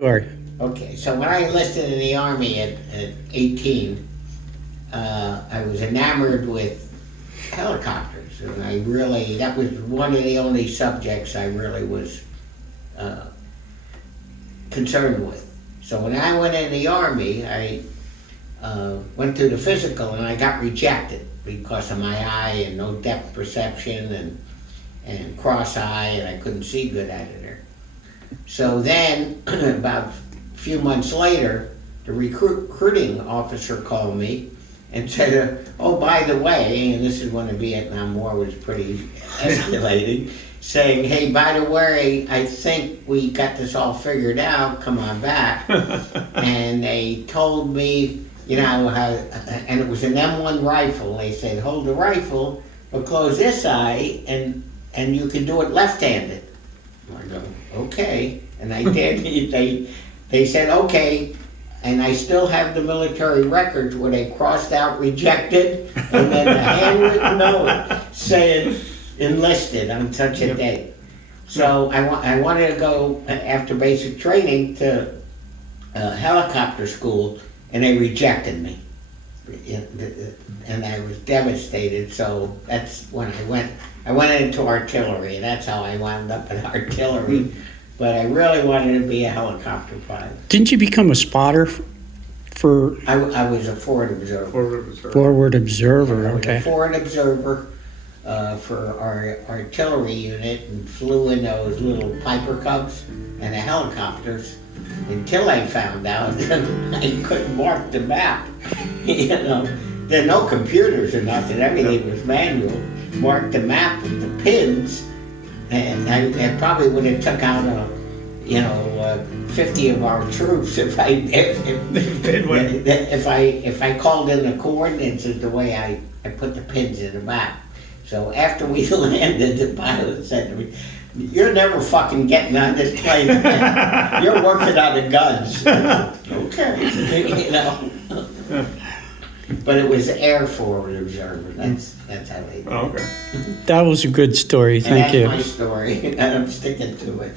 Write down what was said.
Sure. Okay, so when I enlisted in the Army at 18, I was enamored with helicopters, and that was one of the only subjects I really was concerned with. So when I went in the Army, I went through the physical, and I got rejected because of my eye and no depth perception and cross eye, and I couldn't see good out of there. So then, about a few months later, the recruiting officer called me and said, oh, by the way, and this is when the Vietnam War was pretty escalating, saying, hey, by the way, I think we got this all figured out, come on back. And they told me, and it was an M1 rifle. They said, hold the rifle, but close this eye, and you can do it left-handed. I go, okay, and I did. They said, okay, and I still have the military records where they crossed out rejected, and then a handwritten note saying enlisted on such a date. So I wanted to go after basic training to helicopter school, and they rejected me. And I was devastated, so that's when I went into artillery. That's how I wound up in artillery. But I really wanted to be a helicopter pilot. Didn't you become a spotter for I was a forward observer. forward observer? I was a Okay. forward observer for our artillery unit, and flew in those little Piper Cubs and the helicopters until I found out that I couldn't mark the map. There are no computers or nothing. Everything was manual. Mark the map with the pins, and I probably would have took out 50 of our troops if I called in the coordinates the way I put the pins in the map. So after we landed, the pilot said to me, "You're never fucking getting on this plane again. You're working on the guns." Okay, But it was air forward observer. That's how they did it. Oh, okay. That was a good story. And Thank that's you. my story, and I'm sticking to it.